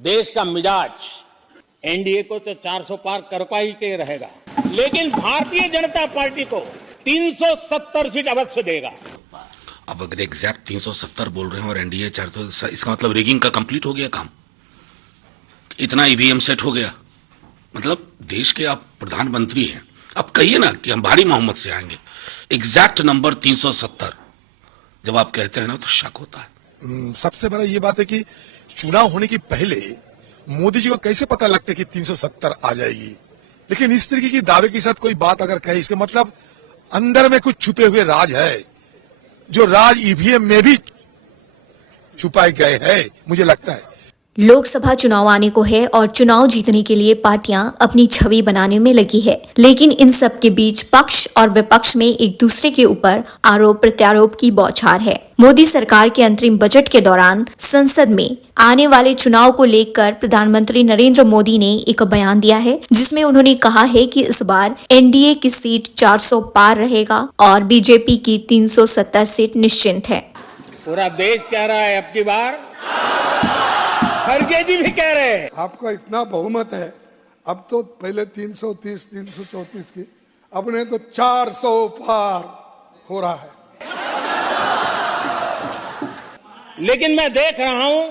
देश का मिजाज एनडीए को तो 400 पार कर पाई के रहेगा, लेकिन भारतीय जनता पार्टी को 370 सीट अवश्य देगा। अब अगर एग्जैक्ट 370 बोल रहे हैं और एनडीए 400, इसका मतलब रिगिंग का कंप्लीट हो गया काम, इतना ईवीएम सेट हो गया। मतलब देश के आप प्रधानमंत्री हैं, अब कहिए ना कि हम भारी मोहम्मद से आएंगे। एग्जैक्ट नंबर 370 जब आप कहते हैं ना तो शक होता है। सबसे बड़ा ये बात है कि चुनाव होने की पहले मोदी जी को कैसे पता लगता है कि 370 आ जाएगी, लेकिन इस तरीके की दावे के साथ कोई बात अगर कहे, इसका मतलब अंदर में कुछ छुपे हुए राज है, जो राज ईवीएम में भी छुपाए गए हैं, मुझे लगता है। लोकसभा चुनाव आने को है और चुनाव जीतने के लिए पार्टियां अपनी छवि बनाने में लगी है, लेकिन इन सब के बीच पक्ष और विपक्ष में एक दूसरे के ऊपर आरोप प्रत्यारोप की बौछार है। मोदी सरकार के अंतरिम बजट के दौरान संसद में आने वाले चुनाव को लेकर प्रधानमंत्री नरेंद्र मोदी ने एक बयान दिया है, जिसमें उन्होंने कहा है कि इस बार एनडीए की सीट 400 पार रहेगा और बीजेपी की 370 सीट निश्चिंत है। पूरा देश कह रहा है अब की बार, खड़गे जी भी कह रहे हैं। आपका इतना बहुमत है, अब तो पहले 330 334 की, अब ने तो 400 पार हो रहा है। लेकिन मैं देख रहा हूं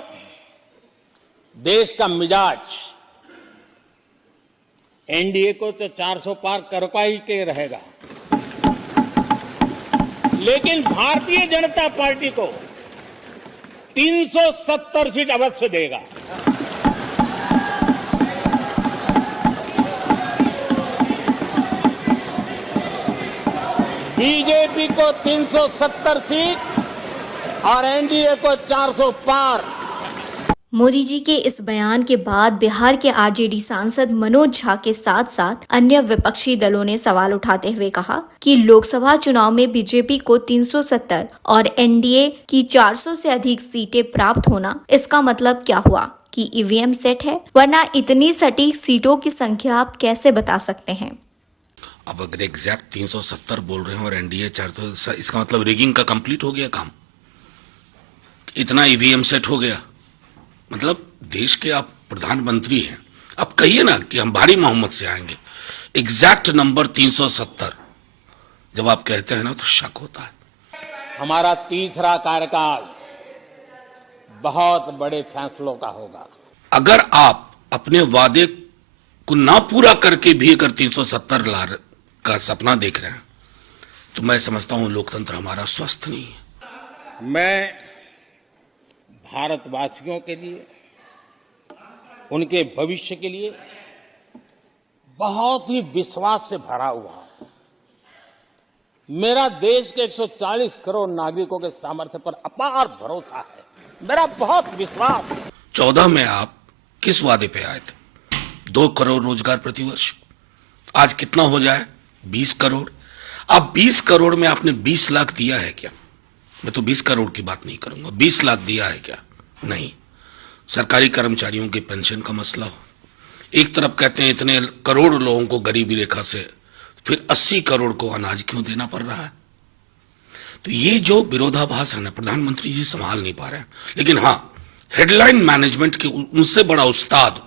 देश का मिजाज एनडीए को तो 400 पार कर पाई के रहेगा, लेकिन भारतीय जनता पार्टी को 370 सीट अवश्य देगा। बीजेपी को 370 सीट और एनडीए को 400 पार। मोदी जी के इस बयान के बाद बिहार के आरजेडी सांसद मनोज झा के साथ साथ अन्य विपक्षी दलों ने सवाल उठाते हुए कहा कि लोकसभा चुनाव में बीजेपी को 370 और एनडीए की 400 से अधिक सीटें प्राप्त होना, इसका मतलब क्या हुआ कि ईवीएम सेट है, वरना इतनी सटीक सीटों की संख्या आप कैसे बता सकते हैं। अब अगर एग्जैक्ट 370 बोल रहे हैं और एनडीए 400, इसका मतलब रिगिंग का कंप्लीट हो गया काम, इतना ईवीएम सेट हो गया। मतलब देश के आप प्रधानमंत्री हैं, अब कहिए ना कि हम भारी मोहम्मद से आएंगे। एग्जैक्ट नंबर 370 जब आप कहते हैं ना तो शक होता है। हमारा तीसरा कार्यकाल बहुत बड़े फैसलों का होगा। अगर आप अपने वादे को ना पूरा करके भी अगर 370 लाख का सपना देख रहे हैं तो मैं समझता हूं लोकतंत्र हमारा स्वस्थ नहीं है। मैं भारतवासियों के लिए, उनके भविष्य के लिए बहुत ही विश्वास से भरा हुआ हूं। मेरा देश के 140 करोड़ नागरिकों के सामर्थ्य पर अपार भरोसा है, मेरा बहुत विश्वास है। 14 में आप किस वादे पे आए थे? 2 करोड़ रोजगार प्रतिवर्ष। आज कितना हो जाए? 20 करोड़। अब 20 करोड़ में आपने 20 लाख दिया है क्या? मैं तो 20 करोड़ की बात नहीं करूंगा, 20 लाख दिया है क्या? नहीं। सरकारी कर्मचारियों की पेंशन का मसला हो, एक तरफ कहते हैं इतने करोड़ लोगों को गरीबी रेखा से, फिर 80 करोड़ को अनाज क्यों देना पड़ रहा है? तो ये जो विरोधाभास है ना, प्रधानमंत्री जी संभाल नहीं पा रहे हैं। लेकिन हाँ, हेडलाइन मैनेजमेंट के उनसे बड़ा उस्ताद,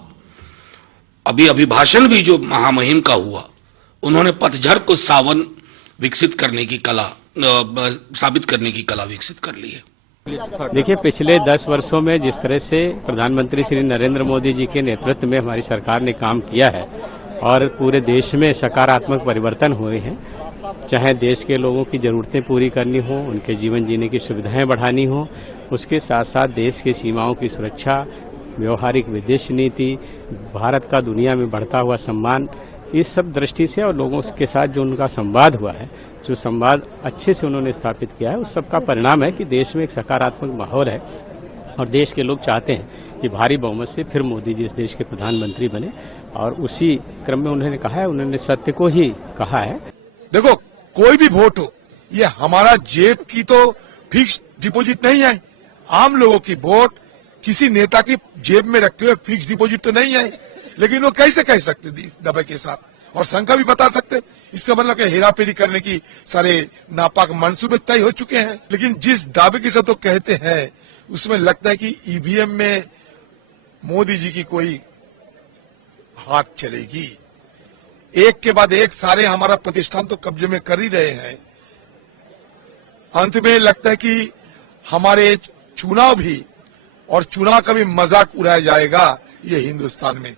अभी अभिभाषण भी जो महामहिम का हुआ, उन्होंने पतझड़ को सावन विकसित करने की कला, साबित करने की कला विकसित कर ली है। देखिए, पिछले 10 वर्षों में जिस तरह से प्रधानमंत्री श्री नरेंद्र मोदी जी के नेतृत्व में हमारी सरकार ने काम किया है और पूरे देश में सकारात्मक परिवर्तन हुए हैं, चाहे देश के लोगों की जरूरतें पूरी करनी हो, उनके जीवन जीने की सुविधाएं बढ़ानी हो, उसके साथ साथ देश की सीमाओं की सुरक्षा, व्यवहारिक विदेश नीति, भारत का दुनिया में बढ़ता हुआ सम्मान, इस सब दृष्टि से और लोगों के साथ जो उनका संवाद हुआ है, जो संवाद अच्छे से उन्होंने स्थापित किया है, उस सब का परिणाम है कि देश में एक सकारात्मक माहौल है और देश के लोग चाहते हैं कि भारी बहुमत से फिर मोदी जी इस देश के प्रधानमंत्री बने। और उसी क्रम में उन्होंने कहा है, उन्होंने सत्य को ही कहा है। देखो, कोई भी वोट हो, ये हमारा जेब की तो फिक्स डिपॉजिट नहीं है। आम लोगों की वोट किसी नेता की जेब में रखते हुए फिक्स डिपॉजिट तो नहीं है, लेकिन वो कैसे कह सकते दबे के साथ और शंका भी बता सकते। इसका मतलब कि हेराफेरी करने की सारे नापाक मंसूबे तय हो चुके हैं। लेकिन जिस दावे के साथ वो कहते हैं, उसमें लगता है कि ईवीएम में मोदी जी की कोई हाथ चलेगी। एक के बाद एक सारे हमारा प्रतिष्ठान तो कब्जे में कर ही रहे हैं। अंत में लगता है कि हमारे चुनाव भी और चुनाव का भी मजाक उड़ाया जाएगा ये हिंदुस्तान में।